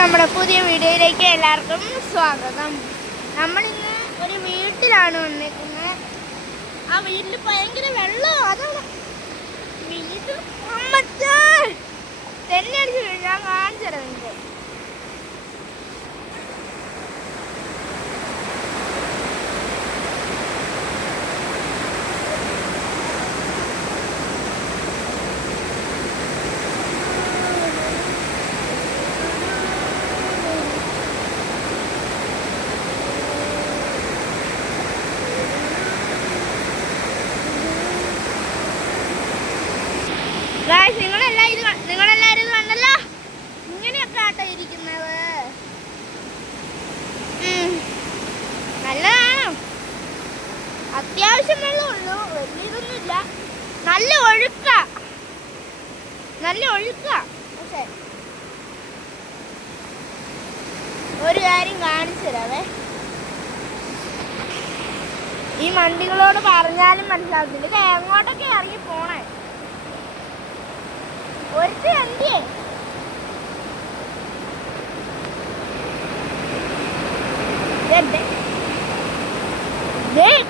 നമ്മുടെ പുതിയ വീഡിയോയിലേക്ക് എല്ലാവർക്കും സ്വാഗതം. നമ്മളിന്ന് ഒരു വീട്ടിലാണ് വന്നിരിക്കുന്നത്. ആ വീട്ടിൽ ഭയങ്കര വെള്ളം. അതാണ് വീട് തന്നെ അടിച്ചു ഞാൻ കാണിച്ചു തരാം നിങ്ങൾക്ക്. നിങ്ങളെല്ലാവരും ഇത് കണ്ടല്ലോ. ഇങ്ങനെയൊക്കെ ആട്ടോ ഇരിക്കുന്നത്. നല്ലതാണോ? അത്യാവശ്യം വെള്ളമുള്ളൂ, വലിയ ഇതൊന്നുമില്ല. നല്ല ഒഴുക്ക. പക്ഷേ ഒരു കാര്യം കാണിച്ചു തരാവേ. ഈ മണ്ടികളോട് പറഞ്ഞാലും മനസ്സിലാവുന്നില്ല. ഇത് എങ്ങോട്ടൊക്കെ ഇറങ്ങി പോണേ. ഒരുത്തി എന്തിയേ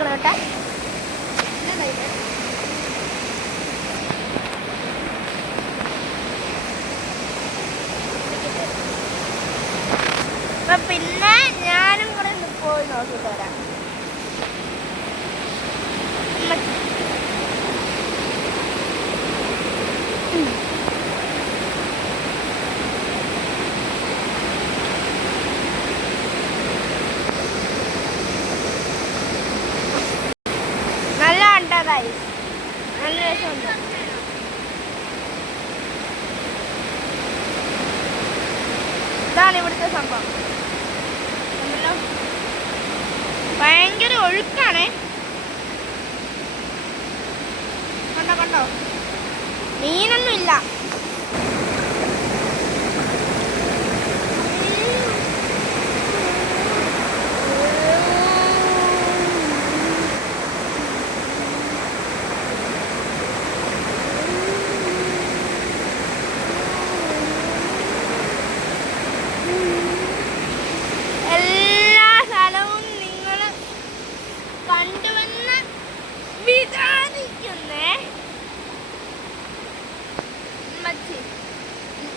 കേട്ടോ. പിന്നെ ഞാനും കൂടെ പോയി നോക്കിട്ട് വരാം. നല്ല രസമുണ്ട്. ഇതാണ് ഇവിടുത്തെ സംഭവം. ഭയങ്കര ഒഴുക്കാണേ. കണ്ടോ മീനൊന്നും ഇല്ല.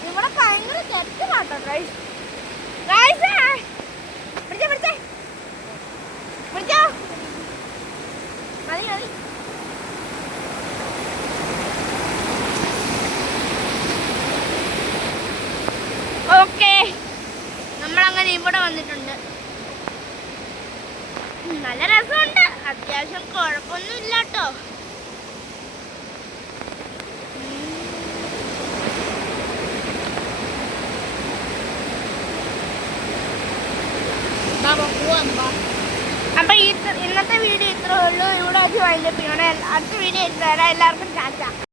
ഇവിടെ ഭയങ്കര തെറ്റാട്ടോ. മതി ഓക്കെ, നമ്മളങ്ങനെ ഇവിടെ വന്നിട്ടുണ്ട്. നല്ല രസമുണ്ട്. അത്യാവശ്യം കുഴപ്പമൊന്നും ഇല്ല കേട്ടോ. അപ്പൊ ഇന്നത്തെ വീഡിയോ ഇത്രേ ഉള്ളൂ. ഇവിടെ വെച്ച് വൈൻഡപ്പ് ചെയ്യണം. അടുത്ത വീഡിയോ എല്ലാവർക്കും ടാറ്റ.